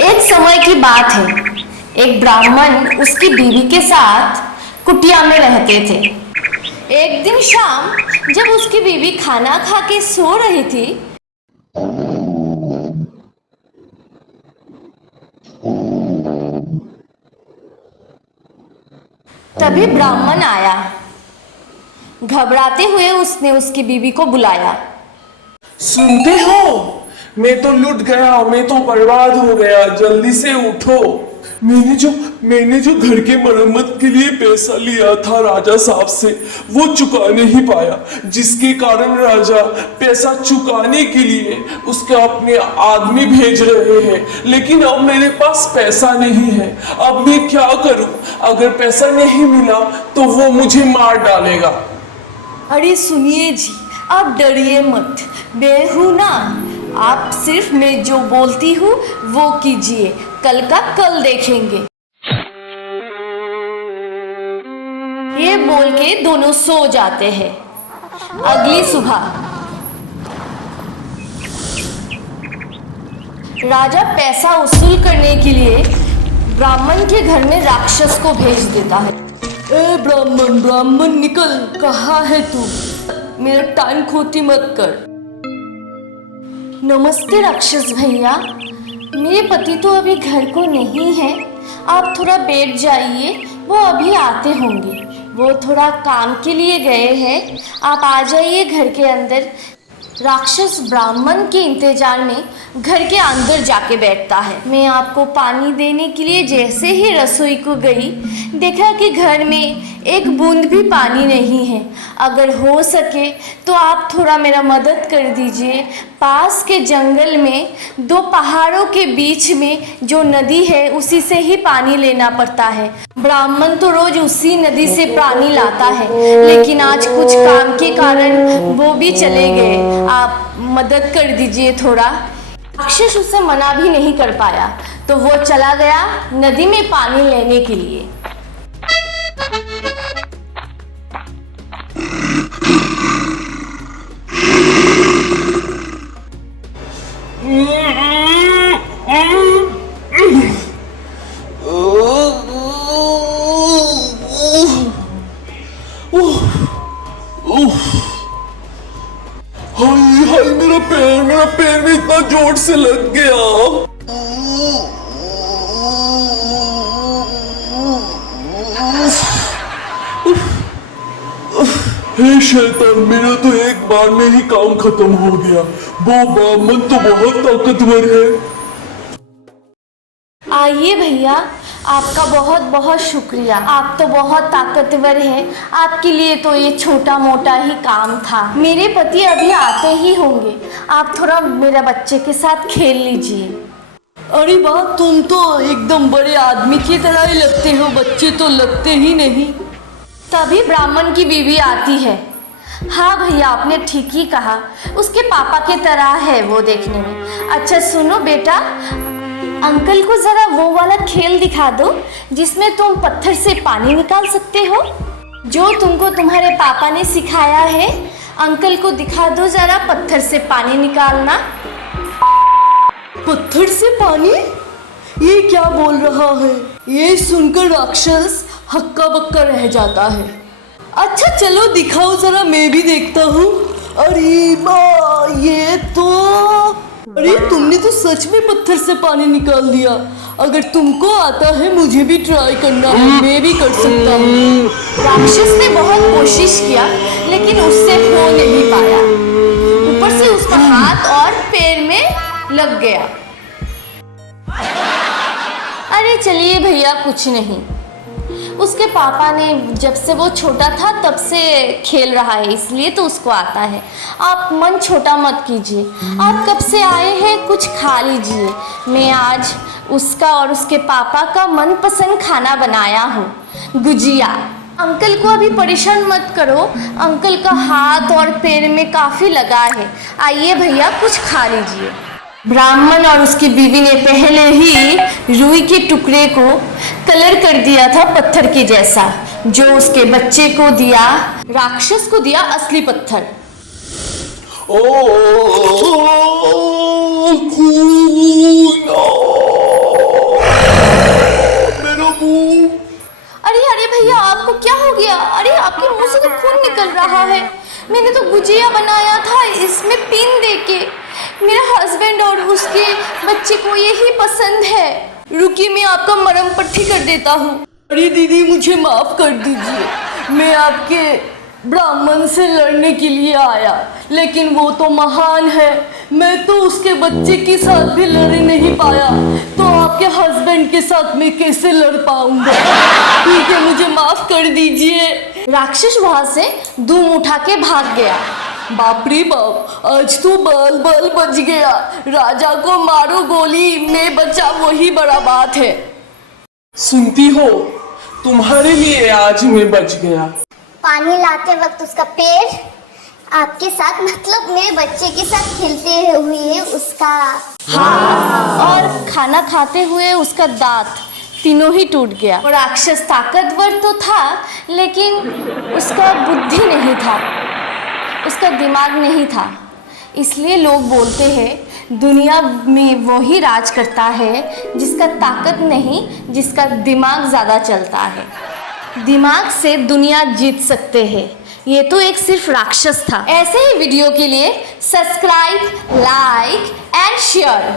एक समय की बात है, एक ब्राह्मण उसकी बीवी के साथ कुटिया में रहते थे। एक दिन शाम जब उसकी बीवी खाना खा के सो रही थी, तभी ब्राह्मण आया। घबराते हुए उसने उसकी बीवी को बुलाया। सुनते हो, मैं तो लुट गया, मैं तो बर्बाद हो गया, जल्दी से उठो। मैंने जो घर के मरम्मत के लिए पैसा लिया था राजा साहब से, वो चुका नहीं पाया, जिसके कारण राजा पैसा चुकाने के लिए उसके अपने आदमी भेज रहे हैं। लेकिन अब मेरे पास पैसा नहीं है, अब मैं क्या करूं? अगर पैसा नहीं मिला तो वो मुझे मार डालेगा। अरे सुनिए जी, आप डरिए मत, मैं हूं ना। आप सिर्फ मैं जो बोलती हूँ वो कीजिए, कल का कल देखेंगे। ये बोल के दोनों सो जाते हैं। अगली सुबह राजा पैसा वसूल करने के लिए ब्राह्मण के घर में राक्षस को भेज देता है। ए ब्राह्मण निकल, कहाँ है तू? मेरा टाइम खोटी मत कर। नमस्ते राक्षस भैया, मेरे पति तो अभी घर को नहीं है, आप थोड़ा बैठ जाइए, वो अभी आते होंगे। वो थोड़ा काम के लिए गए हैं, आप आ जाइए घर के अंदर। राक्षस ब्राह्मण के इंतजार में घर के अंदर जाके बैठता है। मैं आपको पानी देने के लिए जैसे ही रसोई को गई, देखा कि घर में एक बूंद भी पानी नहीं है। अगर हो सके तो आप थोड़ा मेरा मदद कर दीजिए। पास के जंगल में दो पहाड़ों के बीच में जो नदी है, उसी से ही पानी लेना पड़ता है। ब्राह्मण तो रोज उसी नदी से पानी लाता है, लेकिन आज कुछ काम के कारण वो भी चले गए। आप मदद कर दीजिए थोड़ा। राक्षस उसे मना भी नहीं कर पाया, तो वो चला गया नदी में पानी लेने के लिए। हाय मेरा पैर में इतना जोर से लग गया। हे शैतान, मेरा तो एक बार में ही काम खत्म हो गया। वो ब्राह्मण तो बहुत ताकतवर है। आइए भैया, आपका बहुत बहुत शुक्रिया। आप तो बहुत ताकतवर हैं, आपके लिए तो ये छोटा मोटा ही काम था। मेरे पति अभी आते ही होंगे, आप थोड़ा मेरे बच्चे के साथ खेल लीजिए। अरे वाह, तुम तो एकदम बड़े आदमी की तरह ही लगते हो, बच्चे तो लगते ही नहीं। तभी ब्राह्मण की बीवी आती है। हाँ भैया, आपने ठीक ही कहा, उसके पापा के तरह है वो देखने में। अच्छा सुनो बेटा, अंकल को जरा वो वाला खेल दिखा दो जिसमें तुम पत्थर से पानी निकाल सकते हो, जो तुमको तुम्हारे पापा ने सिखाया है। अंकल को दिखा दो जरा पत्थर से पानी निकालना। पत्थर से पानी? ये क्या बोल रहा है? ये सुनकर राक्षस हक्का बक्का रह जाता है। अच्छा चलो दिखाओ जरा, मैं भी देखता हूँ। अरे माँ, ये तो, अरे तुमने तो सच में पत्थर से पानी निकाल दिया। अगर तुमको आता है मुझे भी ट्राई करना है, मैं भी कर सकता हूँ। राक्षस ने बहुत कोशिश किया, लेकिन उससे हो नहीं पाया। ऊपर से उसका हाथ और पैर में लग गया। अरे चलिए भैया, कुछ नहीं। उसके पापा ने जब से वो छोटा था तब से खेल रहा है, इसलिए तो उसको आता है। आप मन छोटा मत कीजिए, आप कब से आए हैं, कुछ खा लीजिए। मैं आज उसका और उसके पापा का मनपसंद खाना बनाया हूँ, गुजिया। अंकल को अभी परेशान मत करो, अंकल का हाथ और पैर में काफ़ी लगा है। आइए भैया, कुछ खा लीजिए। ब्राह्मण और उसकी बीवी ने पहले ही रुई के टुकड़े को कलर कर दिया था पत्थर के जैसा, जो उसके बच्चे को दिया, राक्षस को दिया असली पत्थर। खून! मैंने तो गुजिया बनाया था इसमें पिन देके। मेरा हस्बैंड और उसके बच्चे को यही पसंद है। रुकिए, मैं आपका मरहम पट्टी कर देता हूँ। अरे दीदी, मुझे माफ कर दीजिए, मैं आपके ब्राह्मण से लड़ने के लिए आया, लेकिन वो तो महान है, मैं तो उसके बच्चे के साथ भी लड़ नहीं पाया, तो आपके हस्बैंड के साथ मैं कैसे लड़ पाऊंगा। ठीक है, मुझे माफ कर दीजिए। राक्षस वहां से धूम उठा के भाग गया। बाप रे बाप, आज तो बाल बाल बच गया। राजा को मारो गोली, मैं बचा वही बड़ा बात है। सुनती हो, तुम्हारे लिए आज मैं बच गया। पानी लाते वक्त उसका पैर आपके साथ, मतलब मेरे बच्चे के साथ खेलते हुए उसका और खाना खाते हुए उसका दांत, तीनों ही टूट गया। और राक्षस ताकतवर तो था, लेकिन उसका बुद्धि नहीं था, उसका दिमाग नहीं था। इसलिए लोग बोलते हैं दुनिया में वही राज करता है जिसका ताकत नहीं, जिसका दिमाग ज़्यादा चलता है। दिमाग से दुनिया जीत सकते हैं। ये तो एक सिर्फ राक्षस था। ऐसे ही वीडियो के लिए सब्सक्राइब, लाइक एंड शेयर।